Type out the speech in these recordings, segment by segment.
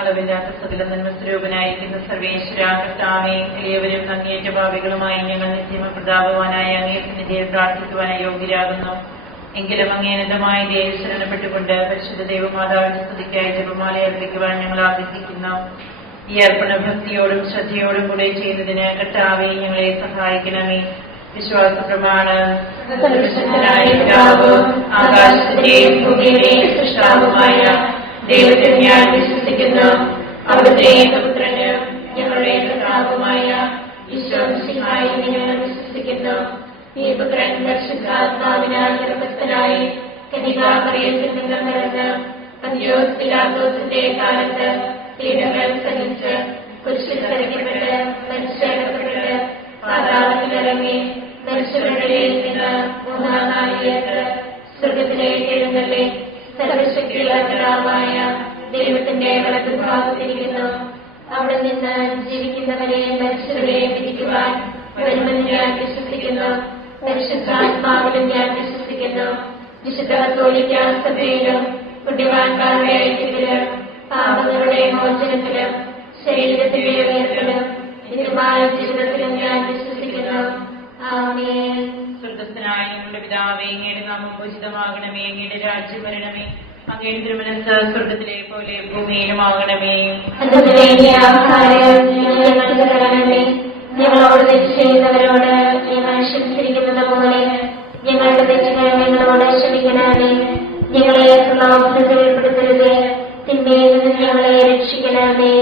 അളവില്ലാത്ത സകല നന്മസ്വരൂപനായിരിക്കുന്ന സർവേശ്വര കർത്താവേ, എളിയവരും അങ്ങേറ്റ ഭാവികളുമായി ഞങ്ങൾ നിത്യമ പ്രതാപവാനായ അങ്ങേ സന്നിധിയിൽ പ്രാർത്ഥിക്കുവാൻ യോഗ്യരാകുന്നു. എങ്കിലും അങ്ങേനതമായ ദേവി ശരണപ്പെട്ടുകൊണ്ട് പരിശുദ്ധ ദൈവമാതാവിന്റെ സ്തുതിക്കായി ജപമാല അർപ്പിക്കുവാൻ ഞങ്ങൾ ആഗ്രഹിക്കുന്നു. ഈ അർപ്പണ ഭക്തിയോടും ശ്രദ്ധയോടും കൂടെ ചെയ്യുന്നതിന് കർത്താവേ ഞങ്ങളെ സഹായിക്കണമേ. വിശ്വാസ പ്രമാണം. ആകാശത്തിന്റെയും ഭൂമിയുടെയും സൃഷ്ടാവുമായ ദൈവത്തിൽ ഞാൻ വിശ്വസിക്കുന്നു. അവിടുത്തെ ഏകപുത്രന് ഞങ്ങളുടെ കർത്താവുമായ ഈശോമിശിഹായിൽ ഞങ്ങൾ വിശ്വസിക്കുന്നു. ഈ പുത്രൻ പരിശുദ്ധാത്മാവിനാൽ ഗർഭസ്ഥനായി കന്യകാമറിയത്തിൽ നിന്ന് പിറന്ന് പന്തിയോസ് പിലാത്തോസിന്റെ കാലത്ത് പീഡകൾ സഹിച്ച് കുരിശിൽ തറയ്ക്കപ്പെട്ട് മരിച്ചടക്കപ്പെട്ട് പാതാളത്തിലിറങ്ങി മരിച്ചവരുടെ നിന്ന് മൂന്നാം നാളിലേക്ക് സ്വർഗത്തിലേക്ക് എഴുന്നള്ളി സർവശക്തിയുള്ള പിതാവായ ദൈവത്തിന്റെ വലതുഭാഗത്തിരിക്കുന്നു. അവിടെ നിന്ന് ജീവിക്കുന്നവരെയും മരിച്ചവരെയും വിധിക്കുവാൻ വരുമെന്ന് ഞാൻ വിശ്വസിക്കുന്നു. പരിശുദ്ധാത്മാവിലും ഞാൻ വിശ്വസിക്കുന്നു. വിശുദ്ധ കത്തോലിക്ക സഭയിലും പുണ്യവാന്മാരുടെ ഐക്യത്തിലും പാപങ്ങളുടെ മോചനത്തിലും ശരീരത്തിലെ ഉയർത്തലും നിത്യമായ ജീവിതത്തിലും ഞാൻ വിശ്വസിക്കുന്നു. ആമേൻ. സ്വർഗ്ഗസ്ഥനായ ഞങ്ങളുടെ പിതാവേ, അങ്ങയുടെ നാമം പൂജിതമാകണമേ. അങ്ങയുടെ രാജ്യം വരണമേ. അങ്ങയുടെ തിരുമനസ്സ് സ്വർഗ്ഗത്തിലെ പോലെ ഭൂമിയിലുമാകണമേ. ഞങ്ങളോട് തെറ്റ് ചെയ്യുന്നവരോട് ഞങ്ങൾ ക്ഷമിച്ചിരിക്കുന്നത് പോലെ ഞങ്ങളുടെ തെറ്റുകൾ ഞങ്ങളോട് ക്ഷമിക്കണമേ. ഞങ്ങളെ പ്രലോഭനത്തിൽ ഉൾപ്പെടുത്തരുതേ, തിന്മയിൽ നിന്ന് ഞങ്ങളെ രക്ഷിക്കണമേ.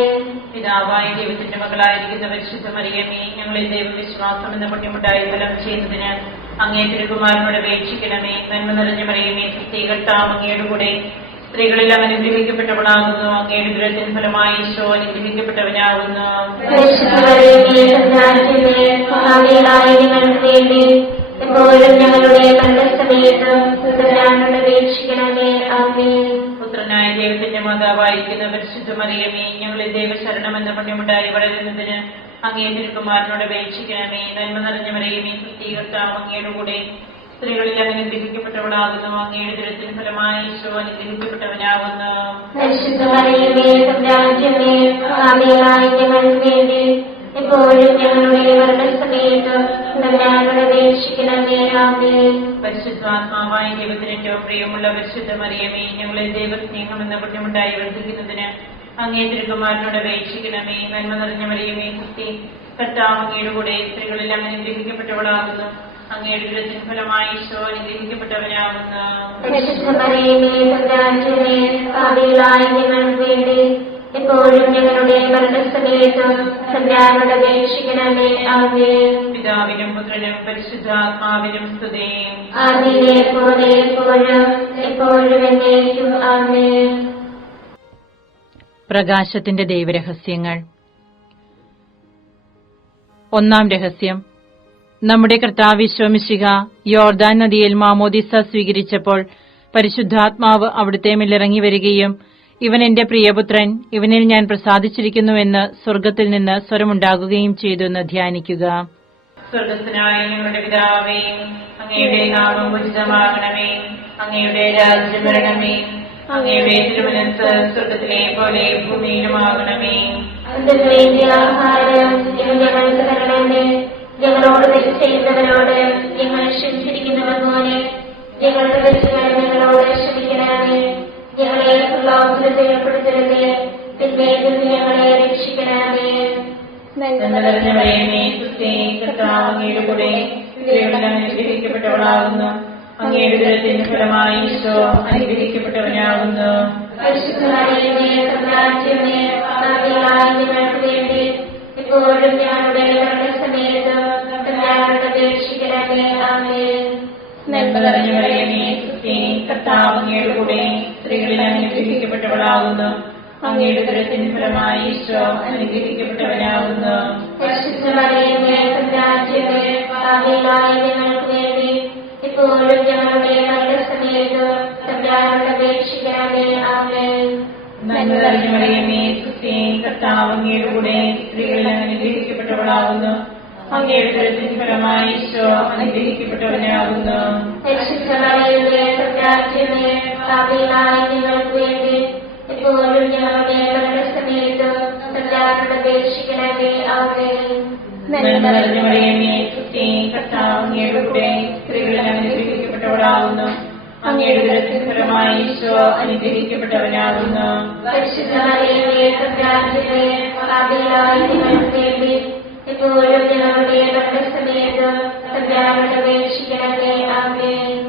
പിതാവായ ദൈവത്തിന്റെ മകളായിരിക്കുന്ന പരിശുദ്ധ മറിയമേ, ഞങ്ങളിൽ ദൈവവിശ്വാസം എന്ന പുണ്യമുണ്ടായി ഫലം ചെയ്യുന്നതിന് അങ്ങേ തിരുകുമാരനോട് അപേക്ഷിക്കണമേ. നന്മ നിറഞ്ഞ മറിയമേ, കർത്താവ് അങ്ങയുടെ കൂടെ സ്ത്രീകളിൽ അവൻ അനുഗ്രഹിക്കപ്പെട്ടവളാകുന്നു. അങ്ങയുടെ ദുരത്തിന് ഫലമായി ഈശോ അനുഗ്രഹിക്കപ്പെട്ടവനാകുന്നു. എപ്പോഴും ഞങ്ങളുടെ മരണസമയത്തും അപേക്ഷിക്കണമേ. ആമേൻ. പുത്രനായ ദൈവത്തിന്റെ മാതാവായിരിക്കുന്ന പരിശുദ്ധ മറിയമേ, ഞങ്ങളിൽ ദൈവശരണം എന്ന പുണ്യമുണ്ടായി വളരുന്നതിന് അങ്ങേ തിരുകുമാരനോട് അപേക്ഷിക്കണമേ. നന്മ നിറഞ്ഞ മറിയമേ, കർത്താവ് അങ്ങയുടെ കൂടെ സ്ത്രീകളിൽ അവൻ അനുഗ്രഹിക്കപ്പെട്ടവളാകുന്നു. അങ്ങയുടെ ദുരത്തിന് ഫലമായി ഈശോ അനുഗ്രഹിക്കപ്പെട്ടവനാകുന്നു. എപ്പോഴും ഞങ്ങളുടെ മരണസമയത്തും അപേക്ഷിക്കണമേ. ആമേൻ. പരിശുദ്ധാത്മാവായ ദൈവത്തിന് ഏറ്റവും പ്രിയമുള്ള പരിശുദ്ധ മറിയമേ, ഞങ്ങളിൽ ദൈവസ്നേഹം എന്ന പുണ്യമുണ്ടായി വർദ്ധിക്കുന്നതിന് അങ്ങേ തിരുകുമാരനോട് അപേക്ഷിക്കണമേ. നന്മ നിറഞ്ഞ മറിയമേ, കർത്താവ് അങ്ങയുടെ കൂടെ സ്ത്രീകളിൽ അവൻ അനുഗ്രഹിക്കപ്പെട്ടവളാകുന്നു. അങ്ങയുടെ ദുരത്തിന് ഫലമായി ഈശോ അനുഗ്രഹിക്കപ്പെട്ടവനാകുന്നു. എപ്പോഴും ഞങ്ങളുടെ മരണസമയത്തും അപേക്ഷിക്കണമേ. ആമേൻ. പിതാവിനും പുത്രനും പരിശുദ്ധാത്മാവിനും സ്തുതി. ആദിയിലെ പോലെ എപ്പോഴും എപ്പോഴും എന്നേക്കും. ആമേൻ. പ്രകാശത്തിന്റെ ദൈവരഹസ്യങ്ങൾ. ഒന്നാം രഹസ്യം. നമ്മുടെ കർത്താവ് ഈശോമിശിഹ യോർദാൻ നദിയിൽ മാമോദിസ സ്വീകരിച്ചപ്പോൾ പരിശുദ്ധാത്മാവ് അവിടുത്തെ മേലിറങ്ങി വരികയും ഇവൻ എന്റെ പ്രിയപുത്രൻ, ഇവനിൽ ഞാൻ പ്രസാദിച്ചിരിക്കുന്നുവെന്ന് സ്വർഗ്ഗത്തിൽ നിന്ന് സ്വരമുണ്ടാകുകയും ചെയ്തു എന്ന് ധ്യാനിക്കുക. സ്വർഗ്ഗസ്ഥനായ ഞങ്ങളുടെ പിതാവേ, അങ്ങയുടെ നാമം പൂജിതമാകണമേ. അങ്ങയുടെ രാജ്യം വരണമേ. അങ്ങയുടെ തിരുമനസ്സ് സ്വർഗ്ഗത്തിലെ പോലെ ഭൂമിയിലുമാകണമേ. ആഹാരം ഞങ്ങൾക്ക് തരണമേ. ഞങ്ങളോട് തെറ്റ് ചെയ്യുന്നവരോട് ഞങ്ങൾ ക്ഷമിച്ചിരിക്കുന്നത് പോലെ ഞങ്ങളുടെ തെറ്റുകൾ ഞങ്ങളോട് ക്ഷമിക്കണമേ. ഞങ്ങളെ പ്രലോഭനത്തിൽ ഉൾപ്പെടുത്തരുതേ, തിന്മയിൽ നിന്ന് ഞങ്ങളെ രക്ഷിക്കണമേ. കർത്താവ് അങ്ങയുടെ കൂടെ സ്ത്രീകളിൽ അനുഗ്രഹിക്കപ്പെട്ടവളാകുന്നു. അങ്ങയുടെ ദുരത്തിന് ഫലമായി ഈശോ അനുഗ്രഹിക്കപ്പെട്ടവനാകുന്നു. ഞങ്ങൾക്ക് വേണ്ടി എപ്പോഴും ഞങ്ങളുടെ മരണസമയത്തും അപേക്ഷിക്കണമേ. ആമേൻ. നന്മ നിറഞ്ഞ മറിയമേ, കർത്താവ് അങ്ങയുടെ കൂടെ സ്ത്രീകളിൽ അനുഗ്രഹിക്കപ്പെട്ടവളാകുന്നു. അങ്ങയുടെ ദുരത്തിന് ഫലമായി ഈശോ അനുഗ്രഹിക്കപ്പെട്ടവനാകുന്നു. ഞങ്ങൾക്ക് വേണ്ടി എപ്പോഴും ഞങ്ങളുടെ മരണസമയത്തും അപേക്ഷിക്കണമേ. ആമേൻ. നന്മ നിറഞ്ഞ മറിയമേ, കർത്താവ് അങ്ങയുടെ കൂടെ സ്ത്രീകളിൽ അനുഗ്രഹിക്കപ്പെട്ടവളാകുന്നു. അങ്ങയുടെ ദുരത്തിന് ഫലമായി ഈശോ അനുഗ്രഹിക്കപ്പെട്ടവനാകുന്നു. ഞങ്ങൾക്ക് വേണ്ടി എപ്പോഴും ഞങ്ങളുടെ മരണസമയത്തും അപേക്ഷിക്കണമേ. ആമേൻ. നന്മ നിറഞ്ഞ മറിയമേ, സുസ്തി, കർത്താവ് അങ്ങയുടെ കൂടെ സ്ത്രീകളിൽ അനുഗ്രഹിക്കപ്പെട്ടവളാകുന്നു. അങ്ങയുടെ ഉദരത്തിൻ ഫലമായി ഈശോ അനുഗ്രഹിക്കപ്പെട്ടവനാകുന്നു. പരിശുദ്ധ മറിയമേ, തമ്പുരാന്റെ പാപികളായ ഞങ്ങൾക്ക് വേണ്ടി ഇപ്പോഴും ഞങ്ങളുടെ മരണസമയത്ത് തമ്പുരാനോട് അപേക്ഷിക്കണമേ. ആമേൻ.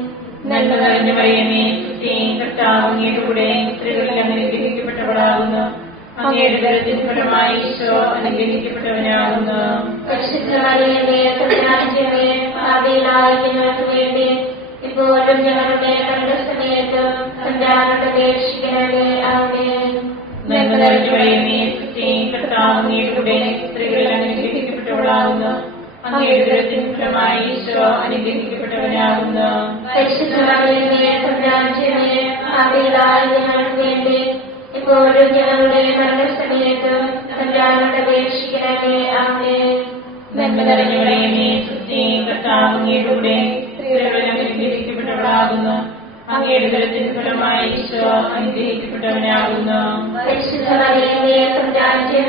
നന്മ നിറഞ്ഞ മറിയമേ, സുസ്തി, കർത്താവ് അങ്ങയുടെ കൂടെ സ്ത്രീകളിൽ അനുഗ്രഹിക്കപ്പെട്ടവളാകുന്നു. അങ്ങയുടെ ഉദരത്തിൻ ഫലമായി ഈശോ അനുഗ്രഹിക്കപ്പെട്ടവനാകുന്നു. പരിശുദ്ധ മറിയമേ, തമ്പുരാന്റെ പാപികളായ ഞങ്ങൾക്ക് വേണ്ടി ഇപ്പോഴും ഞങ്ങളുടെ മരണസമയത്ത് തമ്പുരാനോട് അപേക്ഷിക്കണമേ. ആമേൻ. നന്മ നിറഞ്ഞ മറിയമേ, സുസ്തി, കർത്താവ് അങ്ങയുടെ കൂടെ സ്ത്രീകളിൽ അനുഗ്രഹിക്കപ്പെട്ടവളാകുന്നു. അങ്ങയുടെ ഉദരത്തിൻ ഫലമായി ഈശോ അനുഗ്രഹിക്കപ്പെട്ടവനാകുന്നു. പരിശുദ്ധ മറിയമേ, തമ്പുരാന്റെ പാപികളായ ഞങ്ങൾക്ക് വേണ്ടി ഇപ്പോഴും ഞങ്ങളുടെ മരണസമയത്ത് തമ്പുരാനോട് അപേക്ഷിക്കണമേ. ആമേൻ. നന്മ നിറഞ്ഞ മറിയമേ, സുസ്തി, കർത്താവ് അങ്ങയുടെ കൂടെ സ്ത്രീകളിൽ അനുഗ്രഹിക്കപ്പെട്ടവളാകുന്നു. അങ്ങയുടെ ഉദരത്തിൻ ഫലമായി ഈശോ അനുഗ്രഹിക്കപ്പെട്ടവനാകുന്നു. പരിശുദ്ധ മറിയമേ, തമ്പുരാന്റെ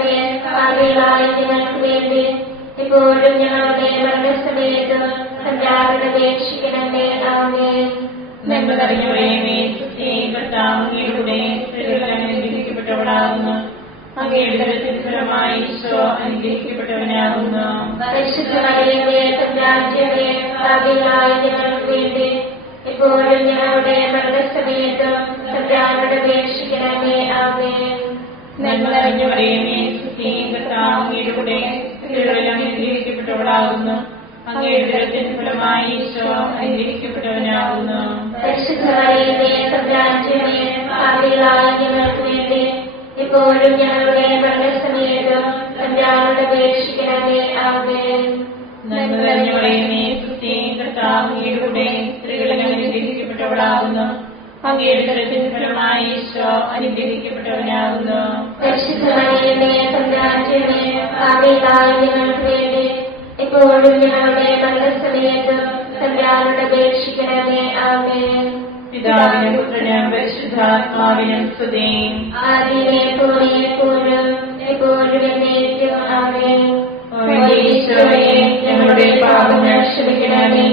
പാപികളായ ഞങ്ങൾക്ക് വേണ്ടി ഇപ്പോഴും ഞങ്ങളുടെ മരണസമയത്ത് തമ്പുരാനോട് അപേക്ഷിക്കണമേ. ആമേൻ. നന്മ നിറഞ്ഞ മറിയമേ, സുസ്തി, കർത്താവ് അങ്ങയുടെ കൂടെ സ്ത്രീകളിൽ അനുഗ്രഹിക്കപ്പെട്ടവളാകുന്നു. അങ്ങയുടെ ഉദരത്തിൻ ഫലമായി ഈശോ അനുഗ്രഹിക്കപ്പെട്ടവനാകുന്നു. പരിശുദ്ധ മറിയമേ, തമ്പുരാന്റെ പാപികളായ ഞങ്ങൾക്ക് വേണ്ടി ഇപ്പോഴും ഞങ്ങളുടെ മരണസമയത്ത് തമ്പുരാനോട് അപേക്ഷിക്കണമേ. ആമേൻ. നന്മ നിറഞ്ഞ മറിയമേ, സുസ്തി, കർത്താവ് അങ്ങയുടെ കൂടെ സ്ത്രീകളിൽ അനുഗ്രഹിക്കപ്പെട്ടവളാകുന്നു. അങ്ങയുടെ ഉദരത്തിൻ ഫലമായി ഈശോ അനുഗ്രഹിക്കപ്പെട്ടവനാകുന്നു. പരിശുദ്ധ മറിയമേ, തമ്പുരാന്റെ പാപികളായ ഞങ്ങൾക്ക് വേണ്ടി ഇപ്പോഴും ഞങ്ങളുടെ മരണസമയത്ത് തമ്പുരാനോട് അപേക്ഷിക്കണമേ. ആമേൻ. നന്മ നിറഞ്ഞ മറിയമേ, സുസ്തി, കർത്താവ് അങ്ങയുടെ കൂടെ സ്ത്രീകളിൽ അനുഗ്രഹിക്കപ്പെട്ടവളാകുന്നു. അങ്ങയുടെ ഉദരത്തിൻ ഫലമായി ഈശോ അനുഗ്രഹിക്കപ്പെട്ടവനാകുന്നു. പരിശുദ്ധ മറിയമേ, തമ്പുരാന്റെ പാപികളായ ഞങ്ങൾക്ക് വേണ്ടി ഇപ്പോഴും ഞങ്ങളുടെ മരണസമയത്ത് തമ്പുരാനോട് അപേക്ഷിക്കണമേ. ആമേൻ. പിതാവിനും പുത്രനും പരിശുദ്ധാത്മാവിനും സ്തുതി. ആദിയിലെ പോലെ എപ്പോഴും എപ്പോഴും എന്നേക്കും. ആമേൻ. ഈശോയെ, ഞങ്ങളുടെ പാപങ്ങൾ ക്ഷമിക്കണമേ.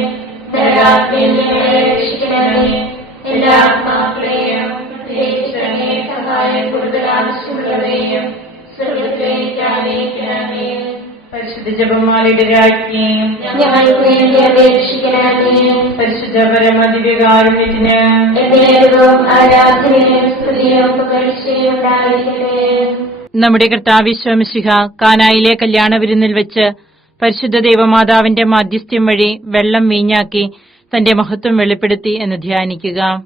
നരകാഗ്നിയിൽ ഞങ്ങളെ രക്ഷിക്കണമേ. എല്ലാ ആത്മാക്കളെയും പ്രത്യേകിച്ച് അങ്ങേ സഹായം കൂടുതൽ ആവശ്യമുള്ളവരെയും സ്വർഗ്ഗത്തിലേക്ക് ആനയിക്കണമേ. പരിശുദ്ധ ജപമാലയുടെ രാജ്ഞിയും ഞങ്ങൾക്ക് വേണ്ടി അപേക്ഷിക്കണമേ. പരിശുദ്ധ പരമദിവ്യകാരുണ്യത്തിന് എന്നേരവും ആരാധനയും സ്തുതിയും പുകഴ്ചയും ഉണ്ടായിരിക്കട്ടെ. നമ്മുടെ കർത്താവ് മിശിഹ കാനായിലെ കല്യാണ വിരുന്നിൽ വെച്ച് പരിശുദ്ധ ദൈവമാതാവിന്റെ മാധ്യസ്ഥ്യം വഴി വെള്ളം വീഞ്ഞാക്കി തന്റെ മഹത്വം വെളിപ്പെടുത്തി എന്ന് ധ്യാനിക്കുക.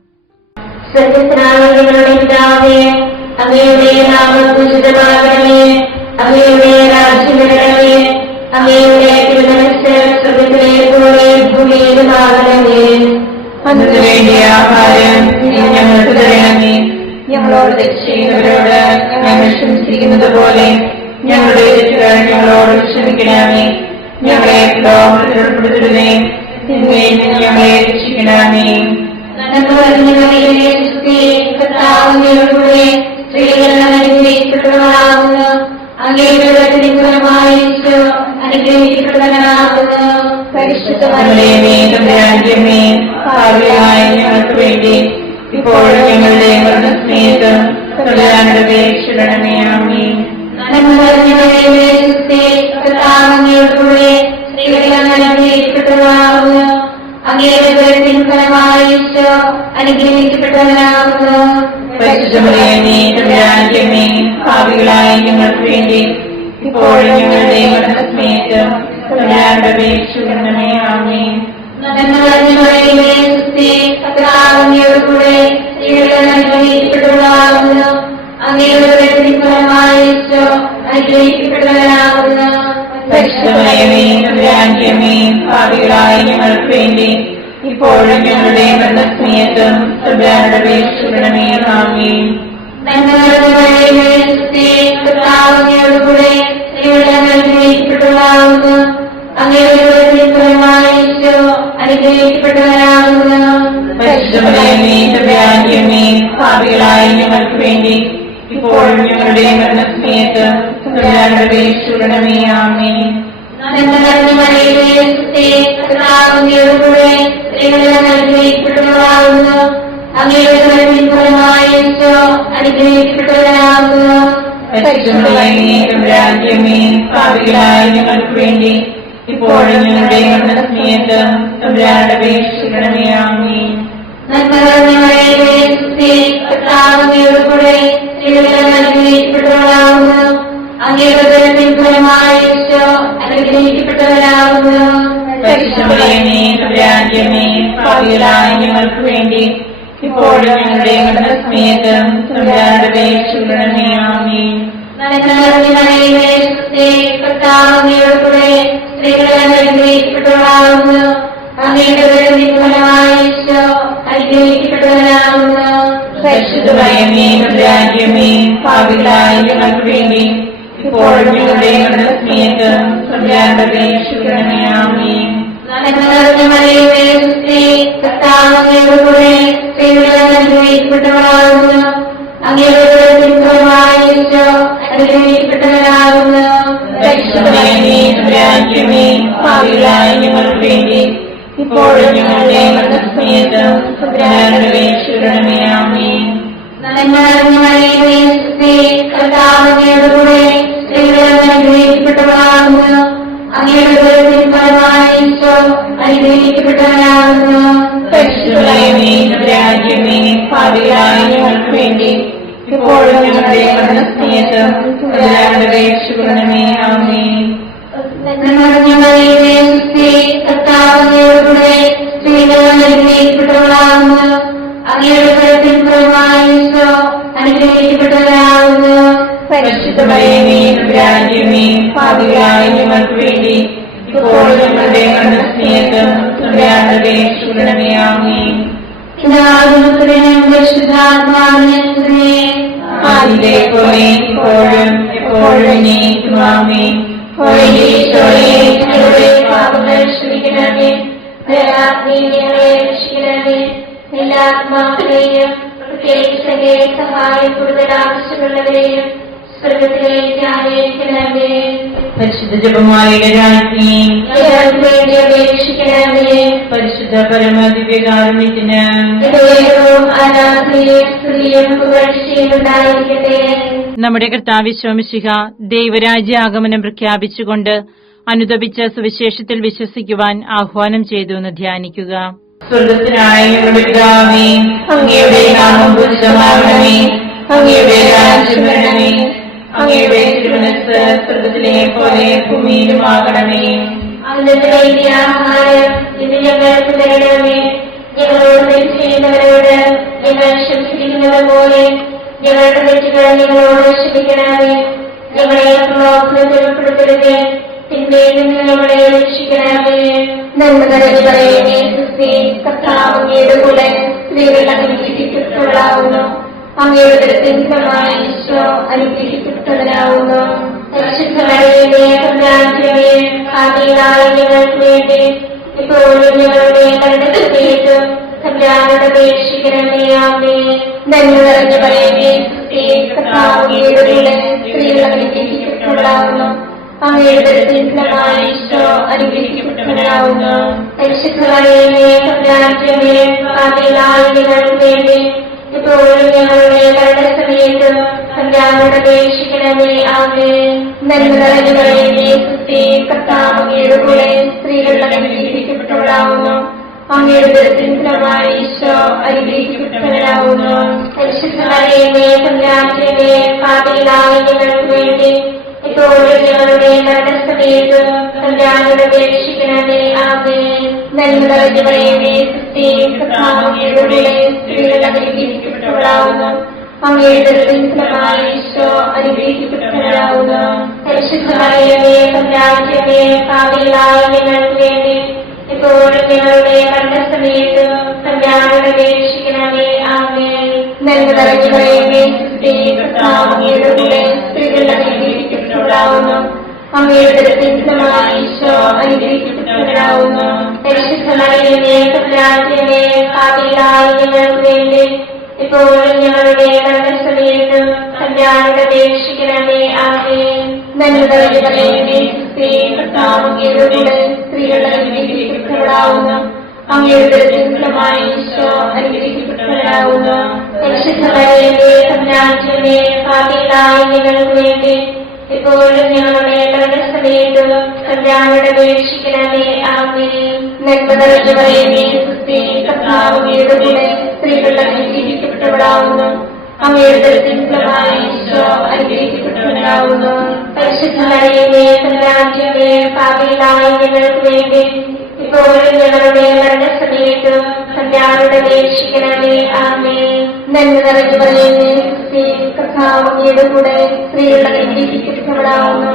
സ്വർഗ്ഗസ്ഥനായ പിതാവേ, അങ്ങയുടെ നാമം പൂജിതമാകണമേ. അങ്ങയുടെ രാജ്യം വരണമേ. അങ്ങയുടെ തിരുമനസ്സ് സ്വർഗ്ഗത്തിലെ പോലെ ഭൂമിയിലുമാകണമേ. അന്നു വേണ്ടിയ ആഹാരം ഇന്ന് ഞങ്ങൾക്ക് തരണമേ. ഞങ്ങളോട് തെറ്റ് ചെയ്യുന്നവരോട് ഞങ്ങൾ ക്ഷമിച്ചിരിക്കുന്നത് പോലെ ഞങ്ങളുടെ തെറ്റുകൾ ഞങ്ങളോട് ക്ഷമിക്കണമേ. ഞങ്ങളെ ലോകത്തിൽ ഉൾപ്പെടുത്തരുതേ, തിന്മയിൽ നിന്ന് ഞങ്ങളെ രക്ഷിക്കണമേ. നന്മ നിറഞ്ഞ മറിയമേ, സുസ്തി, കർത്താവ് അങ്ങയുടെ കൂടെ സ്ത്രീകൾ അനുഗ്രഹിക്കപ്പെട്ടവളാകുന്നു. അങ്ങയുടെ ഉദരത്തിൻ ഫലമായി ഈശോ അനുഗ്രഹിക്കപ്പെട്ടവനാകുന്നു. പരിശുദ്ധ മറിയമേ, തമ്പുരാന്റെ അമ്മേ, പാപികളായ ഞങ്ങൾക്ക് വേണ്ടി ഇപ്പോഴും ഞങ്ങളുടെ മരണസമയത്ത് തമ്പുരാനോട് അപേക്ഷിക്കണമേ. ആമേൻ. നന്മ നിറഞ്ഞ മറിയമേ, സുസ്തി, കർത്താവ് അങ്ങയുടെ കൂടെ സ്ത്രീകൾ അനുഗ്രഹിക്കപ്പെട്ടവളാകുന്നു. അങ്ങയുടെ ഉദരത്തിൻ ഫലമായി ഈശോ അനുഗ്രഹിക്കപ്പെട്ടവനാകുന്നു. പരിശുദ്ധ മറിയമേ, തമ്പുരാന്റെ അമ്മേ, പാപികളായ ഞങ്ങൾക്ക് വേണ്ടി ഇപ്പോഴും ഞങ്ങളുടെ മരണസമയത്ത് തമ്പുരാനോട് അപേക്ഷിക്കണമേ. ആമേൻ. നന്മ നിറഞ്ഞ മറിയമേ, സുസ്തി, കർത്താവ് അങ്ങയുടെ കൂടെ സ്ത്രീകൾ അനുഗ്രഹിക്കപ്പെട്ടവളാകുന്നു. അങ്ങയുടെ ഉദരത്തിൻ ഫലമായി ഈശോ അനുഗ്രഹിക്കപ്പെട്ടവനാകുന്നു. പരിശുദ്ധ മറിയമേ, തമ്പുരാന്റെ അമ്മേ, പാപികളായ ഞങ്ങൾക്ക് വേണ്ടി ഇപ്പോഴും ഞങ്ങളുടെ മരണസമയത്ത് തമ്പുരാനോട് അപേക്ഷിക്കണമേ. ആമേൻ. നന്മ നിറഞ്ഞ മറിയമേ, സുസ്തി, കർത്താവ് അങ്ങയുടെ കൂടെ സ്ത്രീകൾ അനുഗ്രഹിക്കപ്പെട്ടവളാകുന്നു. അങ്ങയുടെ ഉദരത്തിൻ ഫലമായി ഈശോ അനുഗ്രഹിക്കപ്പെട്ടവനാകുന്നു. പരിശുദ്ധ മറിയമേ, തമ്പുരാന്റെ അമ്മേ, പാപികളായ ഞങ്ങൾക്ക് വേണ്ടി ഇപ്പോഴും ഞങ്ങളുടെ മരണസമയത്ത് തമ്പുരാനോട് അപേക്ഷിക്കണമേ. ആമേൻ. നന്മ നിറഞ്ഞ മറിയമേ, സുസ്ഥി, കർത്താവ് അങ്ങയോടുകൂടെ സ്ത്രീകളെല്ലാം അനുഗ്രഹിക്കപ്പെട്ടവളാകുന്നു. അങ്ങയുടെ ഉദരത്തിൻ ഫലമായി ഈശോ അനുഗ്രഹിക്കപ്പെട്ടവനാകുന്നു. തമ്പുരാന്റെയമ്മേ, പാപികളായ ഞങ്ങൾക്ക് വേണ്ടി ഇപ്പോഴും ഞങ്ങളുടെ മരണസമയത്ത് തമ്പുരാനോട് അപേക്ഷിക്കണമേ. ആമേൻ. നന്മ നിറഞ്ഞ മറിയമേ, സുസ്ഥി, കർത്താവ് അങ്ങയോടുകൂടെ സ്ത്രീകളെല്ലാം അനുഗ്രഹിക്കപ്പെട്ടവളാകുന്നു. അങ്ങയുടെ ഉദരത്തിൻ ഫലമായി ഈശോ അനുഗ്രഹിക്കപ്പെട്ടവനാകുന്നു. തമ്പുരാന്റെയമ്മേ, പാപികളായ ഞങ്ങൾക്ക് വേണ്ടി ഇപ്പോഴും ഞങ്ങളുടെ മരണസമയത്ത് തമ്പുരാനോട് അപേക്ഷിക്കണമേ. ആമേൻ. നന്മ നിറഞ്ഞ മറിയമേ, സുസ്ഥി, കർത്താവ് അങ്ങയോടുകൂടെ സ്ത്രീകളെല്ലാം അനുഗ്രഹിക്കപ്പെട്ടവളാകുന്നു. അങ്ങയുടെ ഉദരത്തിൻ ഫലമായി ഈശോ അനുഗ്രഹിക്കപ്പെട്ടവനാകുന്നു. തമ്പുരാന്റെയമ്മേ, പാപികളായ ഞങ്ങൾക്ക് വേണ്ടി ഇപ്പോഴും ഞങ്ങളുടെ മരണസമയത്ത് തമ്പുരാനോട് അപേക്ഷിക്കണമേ. ആമേൻ. നന്മ നിറഞ്ഞ മറിയമേ, സുസ്ഥി, കർത്താവ് അങ്ങയോടുകൂടെ സ്ത്രീകളെല്ലാം അനുഗ്രഹിക്കപ്പെട്ടവളാകുന്നു. അങ്ങയുടെ ഉദരത്തിൻ ഫലമായി ഈശോ അനുഗ്രഹിക്കപ്പെട്ടവനാകുന്നു. തമ്പുരാന്റെയമ്മേ, പാപികളായ ഞങ്ങൾക്ക് വേണ്ടി ഇപ്പോഴും ഞങ്ങളുടെ മരണസമയത്ത് തമ്പുരാനോട് അപേക്ഷിക്കണമേ. ആമേൻ. നന്മ നിറഞ്ഞ മറിയമേ, സുസ്ഥി, കർത്താവ് അങ്ങയോടുകൂടെ സ്ത്രീകളെല്ലാം അനുഗ്രഹിക്കപ്പെട്ടവളാകുന്നു. അങ്ങയുടെ ഉദരത്തിൻ ഫലമായി ഈശോ അനുഗ്രഹിക്കപ്പെട്ടവനാകുന്നു. തമ്പുരാന്റെയമ്മേ, പാപികളായ ഞങ്ങൾക്ക് വേണ്ടി ഇപ്പോഴും ഞങ്ങളുടെ മരണസമയത്ത് തമ്പുരാനോട് അപേക്ഷിക്കണമേ. ആമേൻ. നന്മ നിറഞ്ഞ മറിയമേ, സുസ്ഥി, കർത്താവ് അങ്ങയോടുകൂടെ സ്ത്രീകളെല്ലാം അനുഗ്രഹിക്കപ്പെട്ടവളാകുന്നു. അങ്ങയുടെ ഉദരത്തിൻ ഫലമായി ഈശോ അനുഗ്രഹിക്കപ്പെട്ടവനാകുന്നു. തമ്പുരാന്റെയമ്മേ, പാപികളായ ഞങ്ങൾക്ക് വേണ്ടി ഇപ്പോഴും ഞങ്ങളുടെ മരണസമയത്ത് തമ്പുരാനോട് അപേക്ഷിക്കണമേ. ആമേൻ. പിതാവിനും പുത്രനും പരിശുദ്ധാത്മാവിനും സ്തുതി. ആദിയിലെ പോലെ ഇപ്പോഴും എപ്പോഴും എന്നേക്കും. ആമേൻ. ഈശോയെ, ഞങ്ങളുടെ പാപങ്ങൾ ക്ഷമിക്കണമേ. ഞങ്ങളെ രക്ഷിക്കണമേ. എല്ലാ ആത്മാക്കളെയും പ്രത്യേകിച്ച് സഹായം കൂടുതൽ ആവശ്യമുള്ളവരെയും സ്വർഗത്തിലേക്ക് ആനയിക്കണമേ. പരിശുദ്ധ ജപമാലയുടെ രാജ്ഞി, ഞങ്ങൾക്ക് വേണ്ടി അപേക്ഷിക്കണമേ. പരിശുദ്ധ പരമദിവ്യകാരുണ്യത്തിന് ദൈവവും ആരാധനയും സ്തുതിയും പുകഴ്ചയും ഉണ്ടായിരിക്കട്ടെ. നമ്മുടെ കർത്താവ് ശോമിശിഹ ദൈവരാജ്യ ആഗമനം പ്രഖ്യാപിച്ചുകൊണ്ട് അനുതപിച്ച സുവിശേഷത്തിൽ വിശ്വസിക്കുവാൻ ആഹ്വാനം ചെയ്തു എന്ന് ധ്യാനിക്കുക. സ്വർഗത്തിനായ ഞങ്ങളുടെ പിതാവേ, അങ്ങയുടെ നാമം പൂജിതമാകണമേ. അങ്ങയുടെ രാജ്യം വരണമേ. അങ്ങയുടെ തിരുമനസ്സ് സ്വർഗത്തിലെ പോലെ ഭൂമിയിലുമാകണമേ. അന്നത്തെ വേണ്ടിയ ആഹാരം ഇന്ന് ഞങ്ങൾക്ക് തരണമേ. ഞങ്ങളോട് തെറ്റ് ചെയ്യുന്നവരോട് ഞങ്ങൾ ക്ഷമിച്ചിരിക്കുന്നത് പോലെ ഞങ്ങളുടെ തെറ്റുകൾ ഞങ്ങളോട് ക്ഷമിക്കണമേ. ഞങ്ങളെ പ്രലോഭനത്തിൽ ഉൾപ്പെടുത്തരുത്, തിന്മയിൽ നിന്ന് ഞങ്ങളെ രക്ഷിക്കണമേ. നന്മ നിറഞ്ഞ മറിയമേ, സുസ്ഥി, കർത്താവ് അങ്ങയുടെ കൂടെ സ്ത്രീകൾ അനുഗ്രഹിക്കപ്പെട്ടവളാകുന്നു. അങ്ങയുടെ ഉദരത്തിൻ ഫലമായി ഈശോ അനുഗ്രഹിക്കപ്പെട്ടവനാകുന്നു. പരിശുദ്ധ മറിയമേ, തമ്പുരാന്റെയമ്മേ, പാപികളായ ഞങ്ങൾക്ക് വേണ്ടി ഇപ്പോഴും ഞങ്ങളുടെ മരണസമയത്ത് തമ്പുരാനോട് അപേക്ഷിക്കണമേ. ആമേൻ. നന്മ നിറഞ്ഞ മറിയമേ, സുസ്ഥി, കർത്താവ് അങ്ങയുടെ കൂടെ സ്ത്രീകൾ അനുഗ്രഹിക്കപ്പെട്ടവളാകുന്നു. അങ്ങയുടെ ഉദരത്തിൻ ഫലമായി ഈശോ അനുഗ്രഹിക്കപ്പെട്ടവനാകുന്നു. പരിശുദ്ധ മറിയമേ, തമ്പുരാന്റെയമ്മേ, പാപികളായ ഞങ്ങൾക്ക് വേണ്ടി ഇപ്പോഴും ഞങ്ങളുടെ മരണസമയത്ത് തമ്പുരാനോട് അപേക്ഷിക്കണമേ. ആമേൻ. നന്മ നിറഞ്ഞ മറിയമേ, സുസ്ഥി, കർത്താവ് അങ്ങയുടെ കൂടെ സ്ത്രീകൾ അനുഗ്രഹിക്കപ്പെട്ടവളാകുന്നു. അങ്ങയുടെ ഉദരത്തിൻ ഫലമായി ഈശോ അനുഗ്രഹിക്കപ്പെട്ടവനാകുന്നു. പരിശുദ്ധ മറിയമേ, തമ്പുരാന്റെയമ്മേ, പാപികളായ ഞങ്ങൾക്ക് വേണ്ടി ഇപ്പോഴും ഞങ്ങളുടെ മരണസമയത്ത് തമ്പുരാനോട് അപേക്ഷിക്കണമേ. ആമേൻ. നന്മ നിറഞ്ഞ മറിയമേ, സുസ്ഥി, കർത്താവ് അങ്ങയുടെ കൂടെ സ്ത്രീകൾ അനുഗ്രഹിക്കപ്പെട്ടവളാകുന്നു. അങ്ങയുടെ ഉദരത്തിൻ ഫലമായി ഈശോ അനുഗ്രഹിക്കപ്പെട്ടവനാകുന്നു. പരിശുദ്ധ മറിയമേ, തമ്പുരാന്റെയമ്മേ, പാപികളായ ഞങ്ങൾക്ക് വേണ്ടി ഇപ്പോഴും ഞങ്ങളുടെ മരണസമയത്ത് തമ്പുരാനോട് അപേക്ഷിക്കണമേ. ആമേൻ. നന്മ നിറഞ്ഞ മറിയമേ, സുസ്ഥി, കർത്താവ് അങ്ങയുടെ കൂടെ സ്ത്രീകൾ അനുഗ്രഹിക്കപ്പെട്ടവളാകുന്നു. അങ്ങയുടെ ഉദരത്തിൻ ഫലമായി ഈശോ അനുഗ്രഹിക്കപ്പെട്ടവനാകുന്നു. പരിശുദ്ധ മറിയമേ, തമ്പുരാന്റെയമ്മേ, പാപികളായ ഞങ്ങൾക്ക് വേണ്ടി ഇപ്പോഴും ഞങ്ങളുടെ മരണസമയത്ത് കല്യാണയുടെ അപേക്ഷിക്കണമേ. ആമേൻ. നന്മ നിറഞ്ഞവളേ, സുസ്ഥി, കർത്താവ് അങ്ങയുടെ കൂടെ സ്ത്രീകൾ അനുഗ്രഹിക്കപ്പെട്ടവളാകുന്നു. അങ്ങയുടെ ഉദരത്തിൻഫലമായി ഈശോ അനുഗ്രഹിക്കപ്പെട്ടവളാകുന്നു. പരിശുദ്ധ മറിയമേ, തമ്പുരാന്റമ്മേ, പാപികളായ ഞങ്ങൾക്ക് വേണ്ടി ഇപ്പോഴും ഞങ്ങളുടെ മരണസമയത്തും കല്യാണയുടെ അപേക്ഷിക്കണമേ. ആമേൻ. നന്മ നിറഞ്ഞവളേ, സുസ്ഥി, കർത്താവ് അങ്ങയുടെ കൂടെ സ്ത്രീകൾ അനുഗ്രഹിക്കപ്പെട്ടവളാകുന്നു. അങ്ങയുടെ ഉദരത്തിൻഫലമായി ഈശോ അനുഗ്രഹിക്കപ്പെട്ടവനാകുന്നു. പരിശുദ്ധ മറിയമേ, തമ്പുരാന്റമ്മേ, പാപികളായ ഞങ്ങൾക്ക് വേണ്ടി ഇപ്പോഴും ഞങ്ങളുടെ മരണസമയത്തും കല്യാണയുടെ അപേക്ഷിക്കണമേ. ആമേൻ. നന്മ നിറഞ്ഞവളേ, സുസ്ഥി, കർത്താവ് അങ്ങയുടെ കൂടെ സ്ത്രീകൾ അനുഗ്രഹിക്കപ്പെട്ടവളാകുന്നു.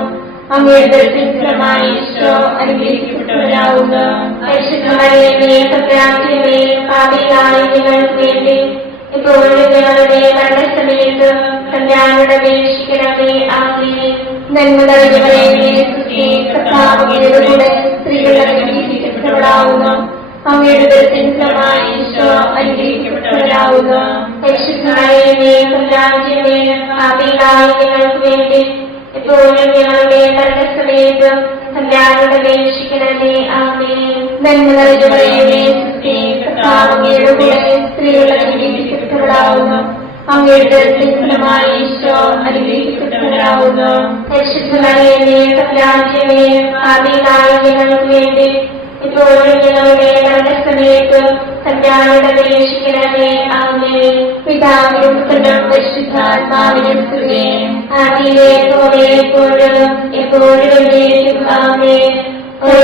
അങ്ങയുടെ ഉദരത്തിൻഫലമായി ഈശോ അനുഗ്രഹിക്കപ്പെട്ടവനാകുന്നു. പരിശുദ്ധ മറിയമേ, തമ്പുരാന്റമ്മേ, പാപികളായ ഞങ്ങൾക്ക് വേണ്ടി ഇപ്പോഴും ഞങ്ങളുടെ മരണസമയത്തും കല്യാണയുടെ അപേക്ഷിക്കണമേ. ആമേൻ. നന്മ നിറഞ്ഞവളേ, സുസ്ഥി, കർത്താവ് അങ്ങയുടെ കൂടെ സ്ത്രീകൾ അനുഗ്രഹിക്കപ്പെട്ടവളാകുന്നു. അങ്ങയുടെ ഉദരത്തിൻഫലമായി ഈശോ അനുഗ്രഹിക്കപ്പെട്ടവനാകുന്നു. പരിശുദ്ധ മറിയമേ, തമ്പുരാന്റമ്മേ, പാപികളായ ഞങ്ങൾക്ക് വേണ്ടി ഇപ്പോഴും ഞങ്ങളുടെ മരണസമയത്തും കല്യാണയുടെ അപേക്ഷിക്കണമേ. ആമേൻ. നന്മ നിറഞ്ഞവളേ, സുസ്ഥി, കർത്താവ് അങ്ങയുടെ കൂടെ സ്ത്രീകൾ അനുഗ്രഹിക്കപ്പെട്ടവളാകുന്നു. അങ്ങയുടെ ഉദരത്തിൻഫലമായി ഈശോ അനുഗ്രഹിക്കപ്പെട്ടവനാകുന്നു. പരിശുദ്ധ മറിയമേ, തമ്പുരാന്റമ്മേ, പാപികളായ ഞങ്ങൾക്ക് വേണ്ടി ഇപ്പോഴും ഞങ്ങളുടെ മരണസമയത്തും കല്യാണയുടെ അപേക്ഷിക്കണമേ. ആമേൻ. പിതാവിനും പുത്രനും പരിശുദ്ധാത്മാവിനും സ്തുതി. ആദിയിലെ പോലെ എപ്പോഴും എപ്പോഴും എന്നേക്കും. ആമേൻ.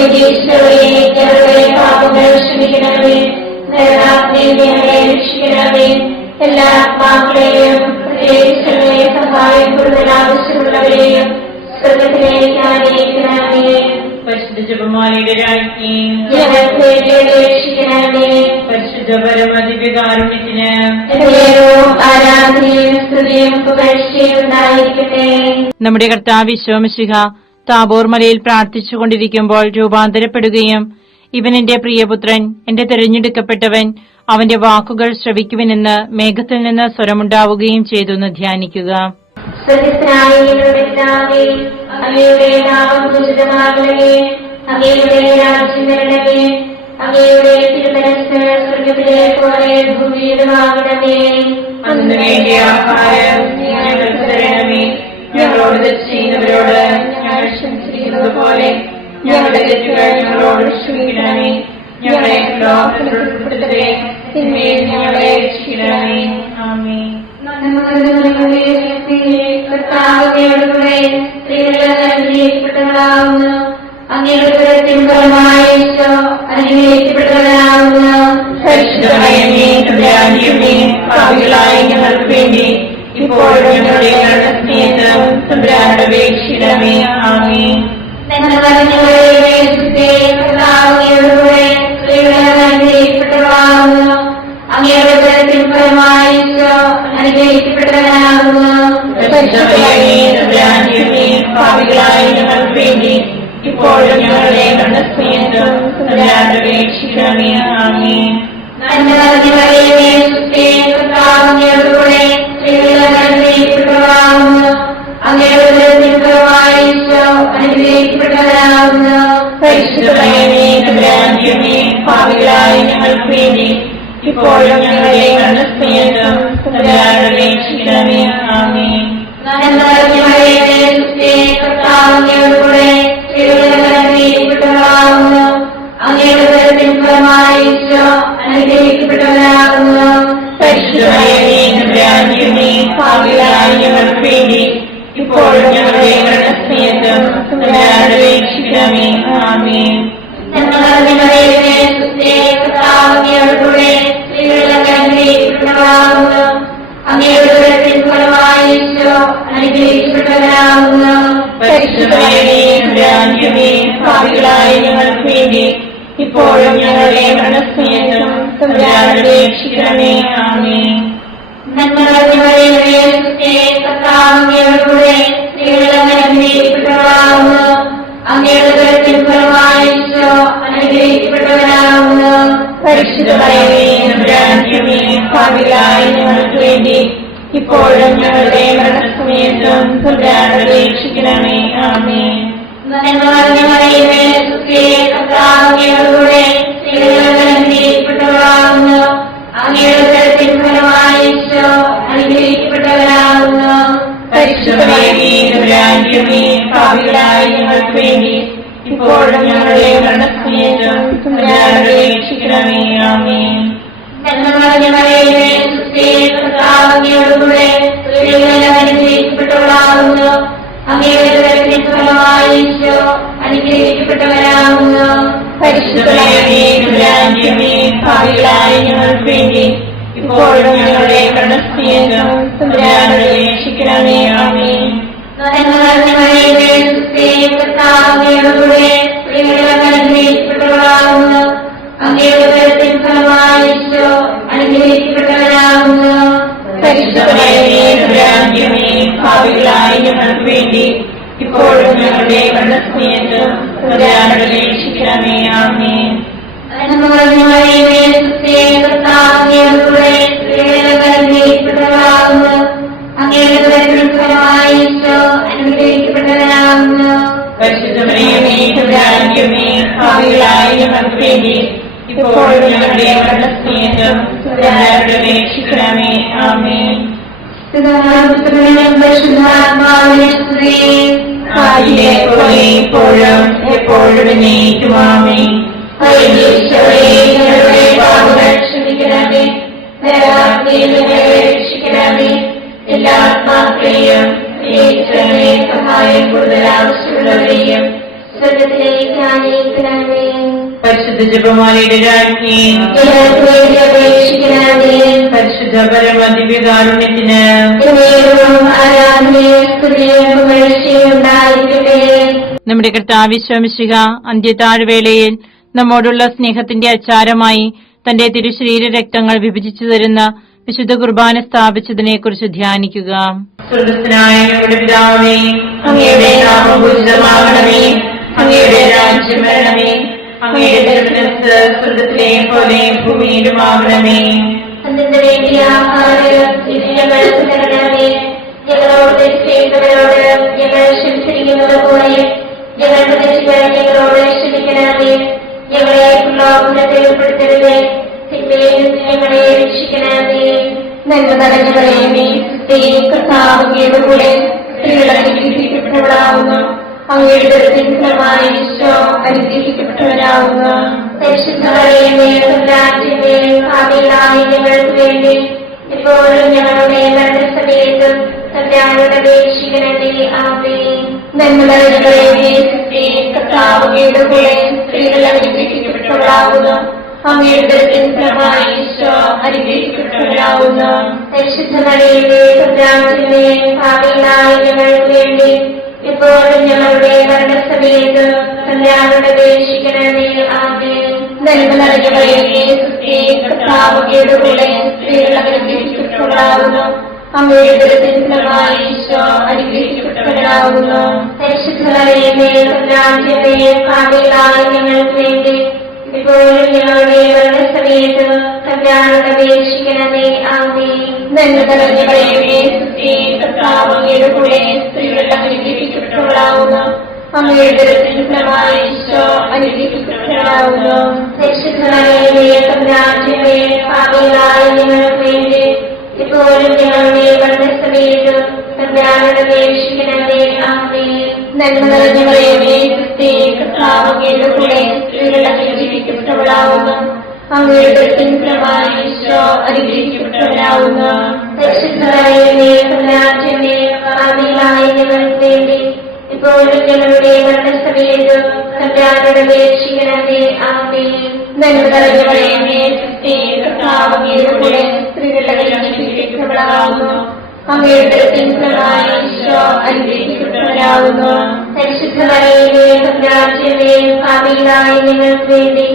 ഈശോയെ, ഞങ്ങളുടെ പാപങ്ങൾ ക്ഷമിക്കണമേ. നരകാഗ്നിയിൽ ഞങ്ങളെ രക്ഷിക്കണമേ. എല്ലാ ആത്മാക്കളെയും പ്രത്യേകിച്ച് സഹായം കൂടുതൽ ആവശ്യമുള്ളവരെയും സ്വർഗ്ഗത്തിലേക്ക് ആനയിക്കണമേ. പരിശുദ്ധ ജപമാലയുടെ രാജ്ഞി, ഞങ്ങൾക്ക് രക്ഷിക്കണമേ. പരിശുദ്ധ പരമദിവ്യകാരുണ്യത്തിന് ആരാധനയും സ്തുതിയും പുകഴ്ചയും ഉണ്ടായിരിക്കട്ടെ. നമ്മുടെ കർത്താവ് ഈശോ മിശിഹ താബോർ മലയിൽ പ്രാർത്ഥിച്ചുകൊണ്ടിരിക്കുമ്പോൾ രൂപാന്തരപ്പെടുകയും ഇവൻ എന്റെ പ്രിയപുത്രൻ, എന്റെ തിരഞ്ഞെടുക്കപ്പെട്ടവൻ, അവന്റെ വാക്കുകൾ ശ്രവിക്കുവിനെന്ന് മേഘത്തിൽ നിന്ന് സ്വരമുണ്ടാവുകയും ചെയ്തെന്ന് ധ്യാനിക്കുക. അങ്ങയുടെ നാമം പൂജിതമാകണമേ. അങ്ങയുടെ രാജ്യം വരണമേ. അങ്ങയുടെ തിരുമനസ്സ് സ്വർഗ്ഗത്തിലെ പോലെ ഭൂമിയിലുമാകണമേ. അന്ന് വേണ്ടിയ ആഹാരം ഞങ്ങൾക്ക് തരണമേ. ഞങ്ങളോട് തെറ്റ് ചെയ്യുന്നവരോട് ഞങ്ങൾ ക്ഷമിച്ചിരിക്കുന്നത് പോലെ ഞങ്ങളുടെ തെറ്റുകൾ ഞങ്ങളോട് ക്ഷമിക്കണമേ. ഞങ്ങളെ ഉൾപ്പെടുത്തരുതേ, തിന്മയിൽ ഞങ്ങളെ രക്ഷിക്കണമേ. ആമേൻ. കർത്താവിനോടുകൂടെ സ്ത്രീകൾ അനുഗ്രഹിക്കപ്പെട്ടവളാകുന്നു. അങ്ങയുടെ ഉദരത്തിൻഫലമായി ഈശോ അനുഗ്രഹിക്കപ്പെട്ടവനാകുന്നു. പരിശുദ്ധ മറിയമേ, തമ്പുരാന്റമ്മേ, പാപികളായ ഞങ്ങൾക്ക് വേണ്ടി ഇപ്പോഴും ഞങ്ങളുടെ മരണസമയത്തും തമ്പുരാനോട് അപേക്ഷിക്കണമേ. ആമേൻ. നന്മ നിറഞ്ഞവളേ, സുസ്ഥി, കർത്താവിനോടുകൂടെ സ്ത്രീകൾ അനുഗ്രഹിക്കപ്പെട്ടവളാകുന്നു. അങ്ങയുടെ ഉദരത്തിൻഫലമായി ഈശോ അനുഗ്രഹിക്കപ്പെട്ടവനാകുന്നു. പരിശുദ്ധ മറിയമേ, തമ്പുരാന്റമ്മേ, പാപികളായ ഞങ്ങൾക്ക് വേണ്ടി ഇപ്പോഴും ഞങ്ങളുടെ മരണസമയത്തും തമ്പുരാനോട് അപേക്ഷിക്കണമേ. ആമേൻ. നന്മ നിറഞ്ഞവളേ, സുസ്ഥി, കർത്താവിനോടുകൂടെ സ്ത്രീകൾ അനുഗ്രഹിക്കപ്പെട്ടവളാകുന്നു. അങ്ങയുടെ ഉദരത്തിൻഫലമായി ഈശോ അനുഗ്രഹിക്കപ്പെട്ടവനാകുന്നു. പരിശുദ്ധ മറിയമേ, തമ്പുരാന്റമ്മേ, പാപികളായ ഞങ്ങൾക്ക് വേണ്ടി ഇപ്പോഴും ഞങ്ങളുടെ മരണസമയത്തും തമ്പുരാനോട് അപേക്ഷിക്കണമേ. ആമേൻ. നന്മ നിറഞ്ഞവളേ, സുസ്ഥി, കർത്താവിനോടുകൂടെ സ്ത്രീകൾ അനുഗ്രഹിക്കപ്പെട്ടവളാകുന്നു. അങ്ങയുടെ ഉദരത്തിൻഫലമായി ഈശോ അനുഗ്രഹിക്കപ്പെട്ടവനാകുന്നു. പരിശുദ്ധ മറിയമേ, തമ്പുരാന്റമ്മേ, പാപികളായ ഞങ്ങൾക്ക് വേണ്ടി ഇപ്പോഴും ഞങ്ങളുടെ മരണസമയത്തും തമ്പുരാനോട് അപേക്ഷിക്കണമേ. ആമേൻ. നന്മ നിറഞ്ഞവളേ, സുസ്ഥി, കർത്താവിനോടുകൂടെ സ്ത്രീകൾ അനുഗ്രഹിക്കപ്പെട്ടവളാകുന്നു. അങ്ങയുടെ ഉദരത്തിൻഫലമായി ഈശോ അനുഗ്രഹിക്കപ്പെട്ടവനാകുന്നു. പരിശുദ്ധ മറിയമേ, തമ്പുരാന്റമ്മേ, പാപികളായ ഞങ്ങൾക്ക് വേണ്ടി ഇപ്പോഴും ഞങ്ങളുടെ മരണസമയത്തും തമ്പുരാനോട് അപേക്ഷിക്കണമേ. ആമേൻ. നന്മ നിറഞ്ഞവളേ, സുസ്ഥി, കർത്താവിനോടുകൂടെ സ്ത്രീകൾ അനുഗ്രഹിക്കപ്പെട്ടവളാകുന്നു. അങ്ങയുടെ ഉദരത്തിൻഫലമായി ഈശോ അനുഗ്രഹിക്കപ്പെട്ടവനാകുന്നു. പരിശുദ്ധ മറിയമേ, തമ്പുരാന്റമ്മേ, പാപികളായ ഞങ്ങൾക്ക് വേണ്ടി ഇപ്പോഴും ഞങ്ങളുടെ മരണസമയത്തും തമ്പുരാനോട് അപേക്ഷിക്കണമേ. ആമേൻ. നന്മ നിറഞ്ഞ മറിയമേ, സുസ്ഥിരേ, കർത്താവ് അങ്ങയോടുകൂടെ സ്ത്രീകളിൽ അനുഗ്രഹിക്കപ്പെട്ടവളാകുന്നു. അങ്ങയുടെ ഉദരത്തിൻ ഫലമായി ഈശോ അനുഗ്രഹിക്കപ്പെട്ടവനാകുന്നു. പരിശുദ്ധ മറിയമേ, തമ്പുരാന്റെ അമ്മേ, പാപികളായ ഞങ്ങൾക്ക് വേണ്ടി ഇപ്പോഴും ഞങ്ങളുടെ മരണസമയത്തും തമ്പുരാനോട് അപേക്ഷിക്കണമേ. ആമേൻ. നന്മ നിറഞ്ഞ മറിയമേ, സുസ്ഥിരേ, കർത്താവ് അങ്ങയോടുകൂടെ സ്ത്രീകളിൽ അനുഗ്രഹിക്കപ്പെട്ടവളാകുന്നു. അങ്ങയുടെ ഉദരത്തിൻ ഫലമായി ഈശോ അനുഗ്രഹിക്കപ്പെട്ടവനാകുന്നു. പരിശുദ്ധ മറിയമേ, തമ്പുരാന്റെ അമ്മേ, പാപികളായ ഞങ്ങൾക്ക് വേണ്ടി ഇപ്പോഴും ഞങ്ങളുടെ മരണസമയത്തും തമ്പുരാനോട് അപേക്ഷിക്കണമേ. ആമേൻ. നന്മ നിറഞ്ഞ മറിയമേ, സുസ്ഥിരേ, കർത്താവ് അങ്ങയോടുകൂടെ സ്ത്രീകളിൽ അനുഗ്രഹിക്കപ്പെട്ടവളാകുന്നു. അങ്ങയുടെ ഉദരത്തിൻ ഫലമായി ഈശോ അനുഗ്രഹിക്കപ്പെട്ടവനാകുന്നു. പരിശുദ്ധ മറിയമേ, തമ്പുരാന്റെ അമ്മേ, പാപികളായ ഞങ്ങൾക്ക് വേണ്ടി ഇപ്പോഴും ഞങ്ങളുടെ മരണസമയത്തും തമ്പുരാനോട് അപേക്ഷിക്കണമേ. ആമേൻ. നന്മ നിറഞ്ഞ മറിയമേ, സുസ്ഥിരേ, കർത്താവ് അങ്ങയോടുകൂടെ സ്ത്രീകളിൽ അനുഗ്രഹിക്കപ്പെട്ടവളാകുന്നു. അങ്ങയുടെ ഉദരത്തിൻ ഫലമായി ഈശോ അനുഗ്രഹിക്കപ്പെട്ടവനാകുന്നു. പരിശുദ്ധ മറിയമേ, തമ്പുരാന്റെ അമ്മേ, പാപികളായ ഞങ്ങൾക്ക് വേണ്ടി ഇപ്പോഴും ഞങ്ങളുടെ മരണസമയത്തും തമ്പുരാനോട് അപേക്ഷിക്കണമേ. ആമേൻ. ആദിയിലെ പോലെ ഇപ്പോഴും എപ്പോഴും എന്നേക്കും. ആമേൻ. ഞങ്ങളുടെ പാപങ്ങൾ ക്ഷമിക്കണമേ, രക്ഷിക്കണമേ. എല്ലാ ആത്മാക്കളെയും സഹായം കൂടുതൽ ആവശ്യമുള്ളവരെയും സ്വർഗത്തിലേക്ക് ആനയിക്കണമേ. പരിശുദ്ധ ജപമാലയുടെ രാജ്ഞി, അപേക്ഷിക്കണമേ. പരിശുദ്ധ പരമദിവ്യകാരുണ്യത്തിന് ആരാധനയും സ്തുതിയും പുകഴ്ചയും ഉണ്ടായിരിക്കട്ടെ. നമ്മുടെ കർത്താവ് മിശിഹ അന്ത്യത്താഴ്വേളയിൽ നമ്മോടുള്ള സ്നേഹത്തിന്റെ അച്ചാരമായി തന്റെ തിരുശരീര രക്തങ്ങൾ വിഭജിച്ചു തരുന്ന വിശുദ്ധ കുർബാന സ്ഥാപിച്ചതിനെക്കുറിച്ച് ധ്യാനിക്കുക. സ്വർഗസ്ഥനായ ഞങ്ങളുടെ പിതാവേ, അങ്ങയുടെ നാമം പൂജിതമാകണമേ. അങ്ങയുടെ രാജ്യം വരണമേ. അങ്ങയുടെ തിരുമനസ്സ് സ്വർഗത്തിലെ പോലെ ഭൂമിയിലുമാകണമേ. അതിന്റെ വേണ്ടിയ ആഹാരം ഞങ്ങൾക്ക് തരണമേ. ഞങ്ങളോട് തെറ്റ് ചെയ്തവരോട് ഞങ്ങൾ ക്ഷമിച്ചിരിക്കുന്നത് പോലെ ഞങ്ങളുടെ തെറ്റുകൾ ഞങ്ങളോട് ക്ഷമിക്കണമേ. ഞങ്ങളെ പ്രലോഭനത്തിൽ ഉൾപ്പെടുത്തരുതേ, തിന്മയിൽ നിന്ന് ഞങ്ങളെ രക്ഷിക്കണമേ. നന്മ നിറഞ്ഞ മറിയമേ, കർത്താവ് അങ്ങയുടെ കൂടെ സ്ത്രീകൾ അനുഗ്രഹിക്കപ്പെട്ടവളാകുന്നു. അങ്ങയുടെ ഉദരത്തിൻ ഫലമായി ഈശോ അനുഗ്രഹിക്കപ്പെട്ടവനാകുന്നു. പരിശുദ്ധ മറിയമേ, തമ്പുരാന്റമ്മേ, പാപികളായ ഞങ്ങൾക്ക് വേണ്ടി ഇപ്പോഴും ഞങ്ങളുടെ മരണസമയത്തും തമ്പുരാനോട് അപേക്ഷിക്കണമേ. ആമേൻ. നന്മ നിറഞ്ഞ മറിയമേ, കർത്താവ് അങ്ങയുടെ കൂടെ സ്ത്രീകൾ അനുഗ്രഹിക്കപ്പെട്ടവളാകുന്നു. അങ്ങയുടെ ഉദരത്തിൻ ഫലമായി ഈശോ അനുഗ്രഹിക്കപ്പെട്ടവനാകുന്നു. പരിശുദ്ധ മറിയമേ, തമ്പുരാന്റമ്മേ, പാപികളായ ഞങ്ങൾക്ക് വേണ്ടി ഇപ്പോഴും ഞങ്ങളുടെ മരണസമയത്ത് തമ്പുരാനോട് അപേക്ഷിക്കണമേ. ആമേൻ. നന്മ നിറഞ്ഞ മറിയമേ, കർത്താവ് അങ്ങയുടെ കൂടെ സ്ത്രീകൾ അനുഗ്രഹിക്കപ്പെട്ടവളാകുന്നു. അങ്ങയുടെ ഉദരത്തിൻ ഫലമായി ഈശോ അനുഗ്രഹിക്കപ്പെട്ടവനാകുന്നു. പരിശുദ്ധ മറിയമേ, തമ്പുരാന്റമ്മേ, പാപികളായ ഞങ്ങൾക്ക് വേണ്ടി ഇപ്പോഴും ഞങ്ങളുടെ മരണസമയത്ത് തമ്പുരാനോട് അപേക്ഷിക്കണമേ. ആമേൻ. നന്മ നിറഞ്ഞ മറിയമേ, കർത്താവ് അങ്ങയുടെ കൂടെ സ്ത്രീകൾ അനുഗ്രഹിക്കപ്പെട്ടവളാകുന്നു. അങ്ങയുടെ ഉദരത്തിൻ ഫലമായി ഈശോ അനുഗ്രഹിക്കപ്പെട്ടവനാകുന്നു. പരിശുദ്ധ മറിയമേ, തമ്പുരാന്റമ്മേ, പാപികളായ ഞങ്ങൾക്ക് വേണ്ടി ഇപ്പോഴും ഞങ്ങളുടെ മരണസമയത്ത് തമ്പുരാനോട് അപേക്ഷിക്കണമേ. ആമേൻ. നന്മ നിറഞ്ഞ മറിയമേ, കർത്താവ് അങ്ങയുടെ കൂടെ സ്ത്രീകൾ അനുഗ്രഹിക്കപ്പെട്ടവളാകുന്നു. അങ്ങയുടെ ഉദരത്തിൻ ഫലമായി ഈശോ അനുഗ്രഹിക്കപ്പെട്ടവനാകുന്നു. പരിശുദ്ധ മറിയമേ, തമ്പുരാന്റമ്മേ, പാപികളായ ഞങ്ങൾക്ക് വേണ്ടി ഇപ്പോഴും ഞങ്ങളുടെ മരണസമയത്ത് തമ്പുരാനോട് അപേക്ഷിക്കണമേ. ആമേൻ. നന്മ നിറഞ്ഞ മറിയമേ, കർത്താവ് അങ്ങയുടെ കൂടെ സ്ത്രീകൾ അനുഗ്രഹിക്കപ്പെട്ടവളാകുന്നു. അങ്ങയുടെ ഉദരത്തിൻ ഫലമായി ഈശോ അനുഗ്രഹിക്കപ്പെട്ടവനാകുന്നു. പരിശുദ്ധ മറിയമേ, തമ്പുരാന്റമ്മേ, പാപികളായ ഞങ്ങൾക്ക് വേണ്ടി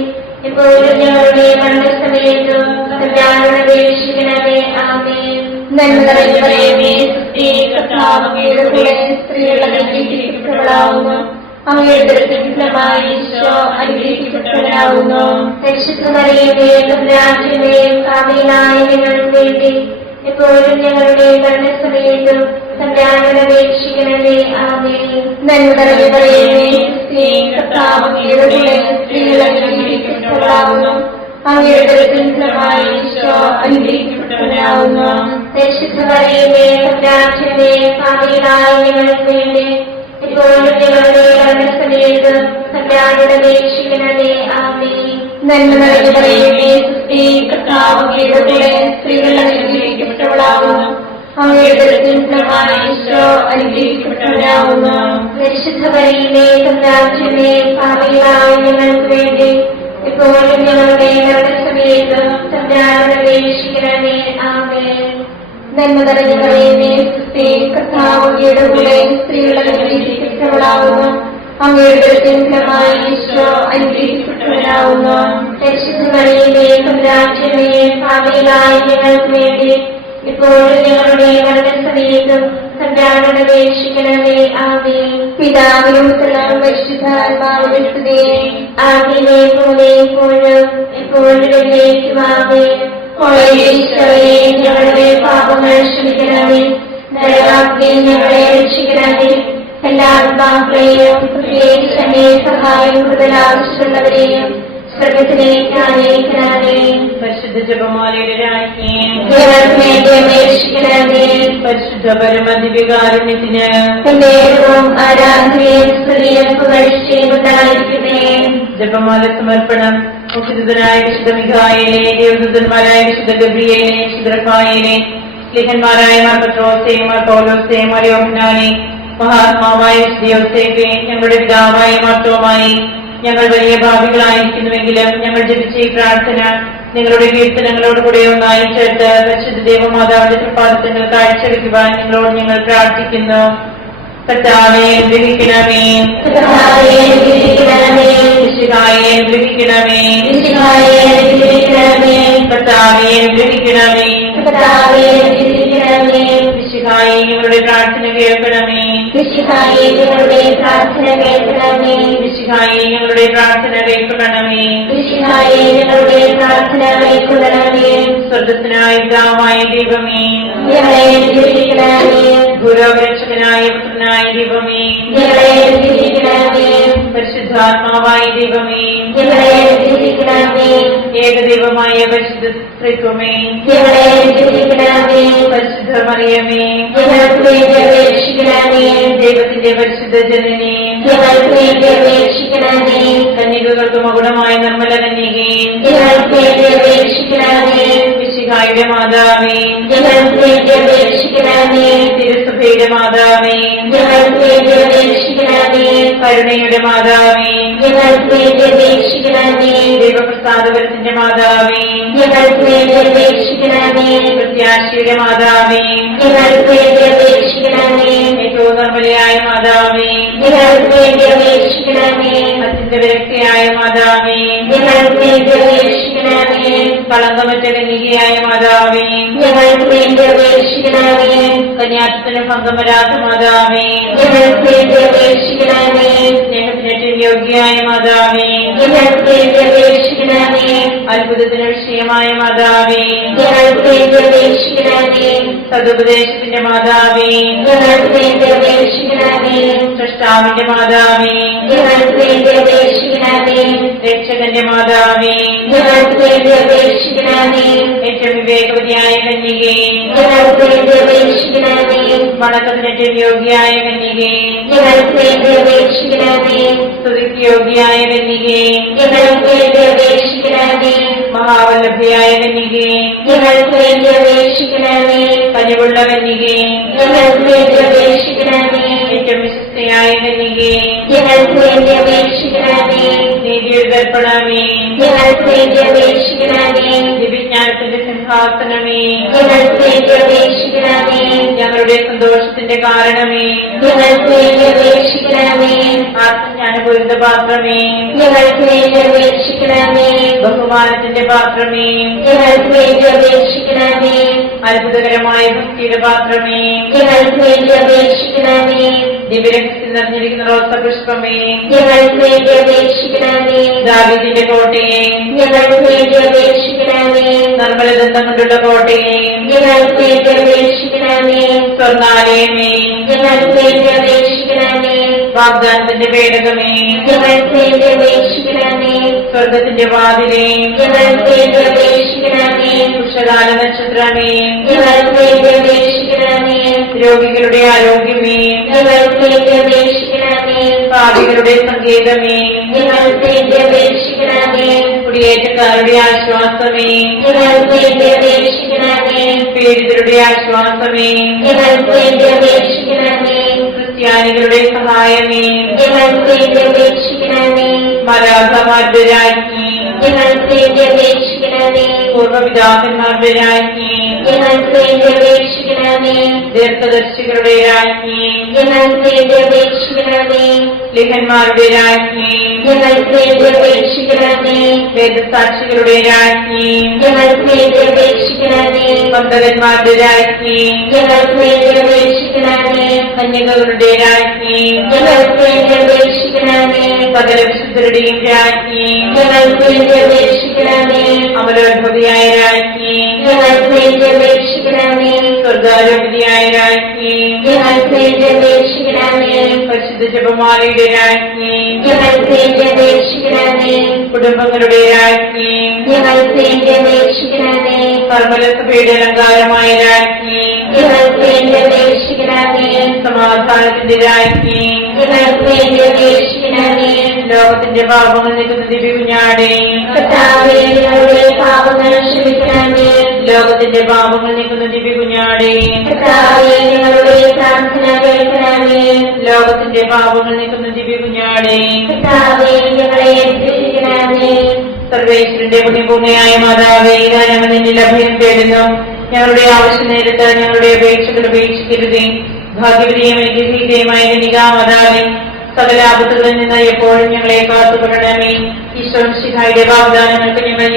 ഇപ്പോഴും ഞങ്ങളുടെ മരണസമയത്ത് തമ്പുരാനോട് അപേക്ഷിക്കണമേ. ആമേൻ. നന്മ നിറഞ്ഞ മറിയമേ, കർത്താവ് അങ്ങയുടെ കൂടെ സ്ത്രീകൾ അനുഗ്രഹിക്കപ്പെട്ടവളാകുന്നു. അങ്ങയുടെ ഉദരത്തിൻ ഫലമായി ഈശോ അനുഗ്രഹിക്കപ്പെട്ടവനാകുന്നു. പരിശുദ്ധ മറിയമേ, തമ്പുരാന്റമ്മേ, പാപികളായ ഞങ്ങൾക്ക് വേണ്ടി എപ്പോഴും ഞങ്ങളുടെ മരണസമയത്തും തമ്പുരാനോട് അപേക്ഷിക്കണമേ. ആമേൻ. നന്മ നിറഞ്ഞ മറിയമേ, കർത്താവ് അങ്ങയുടെ കൂടെ സ്ത്രീകൾ അനുഗ്രഹിക്കപ്പെട്ടവളാകുന്നു. അങ്ങയുടെ ഉദരത്തിൻ ഫലമായി ഈശോ അനുഗ്രഹിക്കപ്പെട്ടവനാകുന്നു. പരിശുദ്ധ മറിയമേ, തമ്പുരാന്റെ പാപികളായ ഞങ്ങൾക്ക് വേണ്ടി എപ്പോഴും ഞങ്ങളുടെ മരണസമയത്തും തമ്പുരാനോട് അപേക്ഷിക്കണമേ. ആമേൻ. നന്മ നിറഞ്ഞ മറിയമേ, കർത്താവ് അങ്ങയുടെ കൂടെ സ്ത്രീകൾ അനുഗ്രഹിക്കപ്പെട്ടവളാകുന്നു. അങ്ങയുടെ ഉദരത്തിൻ ഫലമായി ഈശോ അനുഗ്രഹിക്കപ്പെട്ടവനാകുന്നു. പരിശുദ്ധ മറിയമേ, തമ്പുരാന്റെ പാപികളായ ഞങ്ങൾക്ക് വേണ്ടി എപ്പോഴും ഞങ്ങളുടെ മരണസമയത്തും തമ്പുരാനോട് അപേക്ഷിക്കണമേ. ആമേൻ. നന്മ നിറഞ്ഞ മറിയമേ, കർത്താവ് അങ്ങയുടെ കൂടെ സ്ത്രീകൾ അനുഗ്രഹിക്കപ്പെട്ടവളാകുന്നു. അങ്ങയുടെ ഉദരത്തിൻ ഫലമായി ഈശോ അനുഗ്രഹിക്കപ്പെട്ടവനാകുന്നു. പരിശുദ്ധ മറിയമേ, തമ്പുരാന്റെ പാപികളായ ഞങ്ങൾക്ക് വേണ്ടി എപ്പോഴും ഞങ്ങളുടെ മരണസമയത്തും തമ്പുരാനോട് അപേക്ഷിക്കണമേ. ആമേൻ. പിതാവിനും പുത്രനും പരിശുദ്ധാത്മാവിനും സ്തുതി. ആദിയിലെ പോലെ എപ്പോഴും എപ്പോഴും എന്നേക്കും. ആമേൻ. ഈശോയെ, ഞങ്ങളുടെ പാപങ്ങൾ ക്ഷമിക്കണമേ. ദയാവാഗ്ദേ ഞങ്ങളെ രക്ഷിക്കണമേ. എല്ലാ ആത്മാക്കളെയും പ്രത്യേകിച്ച് അങ്ങേ സഹായം കൂടുതൽ ആവശ്യമുള്ളവരെയും സ്വർഗ്ഗത്തിലേക്ക് ആനയിക്കണമേ. പരിശുദ്ധ ജപമാലയുടെ രാജ്ഞി, ഞങ്ങൾക്ക് വേണ്ടി അപേക്ഷിക്കണമേ. പരിശുദ്ധ പരമദിവ്യകാരുണ്യത്തിന് എന്നേരവും ആരാധനയും സ്തുതിയും പുകഴ്ചയും ഉണ്ടായിരിക്കട്ടെ. ജപമാല സമർപ്പണം. മുഖ്യദൂതനായ വിശുദ്ധ മിഖായേലേ, ദേവദൂതന്മാരായ വിശുദ്ധ ഗബ്രിയേലേ, വിശുദ്ധ റഫായേലേ, സ്ലീഹന്മാരായ മാർ പത്രോസേ, മാർ പൗലോസേ, മാർ യോഹന്നാനേ, മഹാത്മാവായ വിശുദ്ധ യോസേഫേ, ഞങ്ങളുടെ പിതാവായ മാർത്തോമായി, ഞങ്ങൾ വലിയ ഭാവികളായിരിക്കുന്നുവെങ്കിലും ഞങ്ങൾ ജപിച്ച ഈ പ്രാർത്ഥന നിങ്ങളുടെ കീർത്തനങ്ങളോട് കൂടെ ഒന്നായി ചേർത്ത് പരിശുദ്ധ ദേവമാതാവിന്റെ പ്രഭാതങ്ങൾ കാഴ്ചവെക്കുവാൻ നിങ്ങളോട് ഞങ്ങൾ പ്രാർത്ഥിക്കുന്നു. കർത്താവേ, അനുഗ്രഹിക്കണമേ. കർത്താവേ, അനുഗ്രഹിക്കണമേ. മിശിഹായെ, അനുഗ്രഹിക്കണമേ. മിശിഹായെ, അനുഗ്രഹിക്കണമേ. കർത്താവേ, അനുഗ്രഹിക്കണമേ. കർത്താവേ, അനുഗ്രഹിക്കണമേ. മിശിഹായെ, ഞങ്ങളുടെ പ്രാർത്ഥന കേൾക്കണമേ. മിശിഹായെ, ഞങ്ങളുടെ പ്രാർത്ഥന കേൾക്കണമേ. മിശിഹായെ, ഞങ്ങളുടെ പ്രാർത്ഥന കേൾക്കണമേ. മിശിഹായെ, ഞങ്ങളുടെ പ്രാർത്ഥന കേൾക്കണമേ. സ്വർഗ്ഗസ്ഥനായ പിതാവായ ദൈവമേ, ഞങ്ങളെ അനുഗ്രഹിക്കണമേ. ഭൂലോകരക്ഷകനായ പുത്രനായ ദൈവമേ, ഞങ്ങളെ അനുഗ്രഹിക്കണമേ. പരിശുദ്ധാത്മാവായ ദൈവമേ, ഞങ്ങളെ അനുഗ്രഹിക്കണമേ. ഏകദൈവമായ പരിശുദ്ധ ത്രിത്വമേ, ഞങ്ങളെ അനുഗ്രഹിക്കണമേ. പരിശുദ്ധ മറിയമേ, ഞങ്ങൾക്ക് വേണ്ടി അപേക്ഷിക്കണമേ. ദൈവത്തിന്റെ പരിശുദ്ധ ജനനേ, ഞങ്ങൾക്ക് വേണ്ടി അപേക്ഷിക്കണമേ. കന്യകകൾക്ക് മകുടമായ നിർമ്മല കന്യകേ, ഞങ്ങൾക്ക് വേണ്ടി അപേക്ഷിക്കണമേ. മിശിഹായുടെ മാതാവേ, ഞങ്ങൾക്ക് വേണ്ടി അപേക്ഷിക്കണമേ. തിരുസഭയുടെ മാതാവേ, ഞങ്ങൾക്ക് വേണ്ടി അപേക്ഷിക്കണമേ. കരുണയുടെ മാതാവേ, ഞങ്ങൾക്ക് വേണ്ടി അപേക്ഷിക്കണമേ. ദൈവപ്രസാദപരത്തിന്റെ മാതാവേ, ഞങ്ങൾക്ക് വേണ്ടി അപേക്ഷിക്കണമേ. പ്രത്യാശയുടെ മാതാവേ, ഞങ്ങൾക്ക് വേണ്ടി അപേക്ഷിക്കണമേ. ഏറ്റവും നിർമ്മലയായ മാതാവേ, ഞങ്ങൾക്ക് വേണ്ടി അപേക്ഷിക്കണമേ. അത്യന്ത വിരക്തിയായ മാതാവേ, ഞങ്ങൾക്ക് വേണ്ടി അപേക്ഷിക്കണമേ. കളങ്കമറ്റ കന്യകയായ മാതാവേ, ഞങ്ങൾക്ക് വേണ്ടി അപേക്ഷിക്കണമേ. കന്യാത്വത്തിന് ഭംഗം വരാത്ത മാതാവേ, ഞങ്ങൾക്ക് വേണ്ടി അപേക്ഷിക്കണമേ. സ്നേഹത്തിനേറ്റവും യോഗ്യയായ മാതാവേ, ഞങ്ങൾക്ക് വേണ്ടി അപേക്ഷിക്കണമേ. അത്ഭുതത്തിന് വിഷയമായ മാതാവേ, ഞങ്ങൾക്ക് വേണ്ടി അപേക്ഷിക്കണമേ. സതുപദേശത്തിന്റെ മാതാവേ, ഞങ്ങൾക്ക് വേണ്ടി അപേക്ഷിക്കണമേ. സൃഷ്ടാവിന്റെ മാതാവേ, ഞങ്ങൾക്ക് വേണ്ടി അപേക്ഷിക്കണമേ. രക്ഷകന്റെ മാതാവേ, ഞങ്ങൾക്ക് വേണ്ടി അപേക്ഷിക്കണമേ. ഏറ്റവും വിവേകവതിയായ കന്യകേ, ഞങ്ങൾക്ക് വേണ്ടി അപേക്ഷിക്കണമേ. വണക്കത്തിനേറ്റവും യോഗ്യയായ കന്യകേ, ഞങ്ങൾക്ക് വേണ്ടി അപേക്ഷിക്കണമേ. സ്തുതിക്ക് യോഗ്യയായ കന്യകേ, ഞങ്ങൾക്ക് വേണ്ടി അപേക്ഷിക്കണമേ. മഹാവല്ലഭയായ കന്യകേ, ഞങ്ങൾക്ക് വേണ്ടി അപേക്ഷിക്കണമേ. കനിവുള്ള കന്യകേ, ഞങ്ങൾക്ക് വേണ്ടി അപേക്ഷിക്കണമേ. ഏറ്റവും വിശുദ്ധയായ കന്യകേ, ഞങ്ങൾക്ക് വേണ്ടി അപേക്ഷിക്കണമേ. നീതിയുടെ ദർപ്പണമേ, ഞങ്ങൾക്ക് വേണ്ടി അപേക്ഷിക്കണമേ. ദിവ്യജ്ഞാനത്തിന്റെ സിംഹാസനമേ, ഞങ്ങൾക്ക് വേണ്ടി അപേക്ഷിക്കണമേ. ഞങ്ങളുടെ സന്തോഷത്തിന്റെ കാരണമേ, ഞങ്ങൾക്ക് വേണ്ടി അപേക്ഷിക്കണമേ. ആത്മജ്ഞാനപൂരിത പാത്രമേ, ഞങ്ങൾക്ക് വേണ്ടി അപേക്ഷിക്കണമേ. ബഹുമാനത്തിന്റെ പാത്രമേ, ഞങ്ങൾക്ക് വേണ്ടി അപേക്ഷിക്കണമേ. അത്ഭുതകരമായ ഭക്തിയുടെ പാത്രമേ, ഞങ്ങൾക്ക് വേണ്ടി അപേക്ഷിക്കണമേ. ദിവ്യരഹസ്യം നിറഞ്ഞിരിക്കുന്ന റോസപുഷ്പമേ, ഞങ്ങൾക്ക് വേണ്ടി അപേക്ഷിക്കണമേ. ദാവീദിന്റെ കോട്ടയെ, ഞങ്ങൾക്ക് വേണ്ടി അപേക്ഷിക്കണമേ. നിർമ്മലദന്തം കൊണ്ടുള്ള കോട്ടയെ, ഞങ്ങൾക്ക് വേണ്ടി അപേക്ഷിക്കണമേ. സ്വർണാലയമേ, ഞങ്ങൾക്ക് വേണ്ടി അപേക്ഷിക്കണമേ. വാഗ്ദാനത്തിന്റെ പേടകമേ, ഞങ്ങൾക്ക് വേണ്ടി അപേക്ഷിക്കണമേ. സ്വർഗത്തിന്റെ വാതിലേ, ഞങ്ങൾക്ക് വേണ്ടി അപേക്ഷിക്കണമേ. ഉഷകാല നക്ഷത്രമേ, ഞങ്ങൾക്ക് വേണ്ടി അപേക്ഷിക്കണമേ. രോഗികളുടെ ആരോഗ്യമേ, ഞങ്ങൾക്ക് വേണ്ടി അപേക്ഷിക്കണമേ. പാപികളുടെ സങ്കേതമേ, ഞങ്ങൾക്ക് വേണ്ടി അപേക്ഷിക്കണമേ. കുടിയേറ്റക്കാരുടെ ആശ്വാസമേ, ഞങ്ങൾക്ക് വേണ്ടി അപേക്ഷിക്കണമേ. പീഡിതരുടെ ആശ്വാസമേ, ഞങ്ങൾക്ക് വേണ്ടി അപേക്ഷിക്കണമേ. ക്രിസ്ത്യാനികളുടെ സഹായമേ, ഞങ്ങൾക്ക് വേണ്ടി അപേക്ഷിക്കണമേ. മലാഖമാരുടെ രാജ്ഞി, ഞങ്ങൾക്ക് വേണ്ടി അപേക്ഷിക്കണമേ. പൂർവ്വപിതാക്കന്മാരുടെ രാജ്ഞി, ഞങ്ങൾക്ക് വേണ്ടി അപേക്ഷിക്കണമേ. ദീർഘദർശികളുടെ രാജ്ഞി, ഞങ്ങൾക്ക് വേണ്ടി അപേക്ഷിക്കണമേ. ലിഹന്മാരുടെ രാജ്ഞി, ഞങ്ങൾക്ക് വേണ്ടി അപേക്ഷിക്കണമേ. വേദസാക്ഷികളുടെ രാജ്ഞി, ഞങ്ങൾക്ക് വേണ്ടി അപേക്ഷിക്കണമേ. പന്തകന്മാരുടെ രാജ്ഞി, ഞങ്ങൾക്ക് വേണ്ടി അപേക്ഷിക്കണമേ. കന്യകകളുടെ രാജ്ഞി, ഞങ്ങൾക്ക് വേണ്ടി അപേക്ഷിക്കണമേ. സകല വിശുദ്ധരുടെയും രാജ്ഞി, ഞങ്ങൾക്ക് വേണ്ടി അപേക്ഷിക്കണമേ. അമലോത്ഭവിയായ രാജ്ഞി, ഞങ്ങൾക്ക് വേണ്ടി അപേക്ഷിക്കണമേ. സ്വർഗാരോപതിയായ രാജ്ഞി, ഞങ്ങൾക്ക് വേണ്ടി അപേക്ഷിക്കണമേ. പരിശുദ്ധ ജപമാലയുടെ രാജ്ഞി, ഞങ്ങൾക്ക് വേണ്ടി അപേക്ഷിക്കണമേ. കുടുംബങ്ങളുടെ രാജ്ഞി, ഞങ്ങൾക്ക് വേണ്ടി അപേക്ഷിക്കണമേ. കർമ്മലസഭയുടെ അലങ്കാരമായ രാജ്ഞി, ഞങ്ങൾക്ക് വേണ്ടി അപേക്ഷിക്കണമേ. സമാധാനത്തിന്റെ രാജ്ഞി, ഞങ്ങൾക്ക് വേണ്ടി അപേക്ഷിക്കണമേ. ലോകത്തിന്റെ പാപങ്ങൾ നീക്കുന്ന ദിവ്യകുഞ്ഞാടേ, കർത്താവേ, ഞങ്ങളുടെ പാപങ്ങൾ ക്ഷമിക്കണമേ. ലോകത്തിന്റെ പാപങ്ങൾ നീക്കുന്ന ദിവ്യകുഞ്ഞാടേ, കർത്താവേ, ഞങ്ങളുടെ പ്രാർത്ഥന കേൾക്കണമേ. ലോകത്തിന്റെ പാപങ്ങൾ നീക്കുന്ന ദിവ്യകുഞ്ഞാടേ, കർത്താവേ, ഞങ്ങളെ രക്ഷിക്കണമേ. സർവേശ്വരന്റെ പുണ്യപൂർണ്ണയായ മാതാവേ, ഇതാ ഞങ്ങൾ നിന്നിൽ അഭയം തേടുന്നു. ഞങ്ങളുടെ ആവശ്യ നേരത്ത് ഞങ്ങളുടെ അപേക്ഷകൾ ഉപേക്ഷിക്കരുതേ. ഭാഗ്യവതിയും അനുഗ്രഹീതയുമായ കന്യകാമാതാവേ, സകല ആപത്തുകളിൽ നിന്ന് എപ്പോഴും ഞങ്ങളെ കാത്തുകൊള്ളണമേ. ഈശോ മിശിഹായുടെ വാഗ്ദാനങ്ങൾക്ക് ഞങ്ങൾ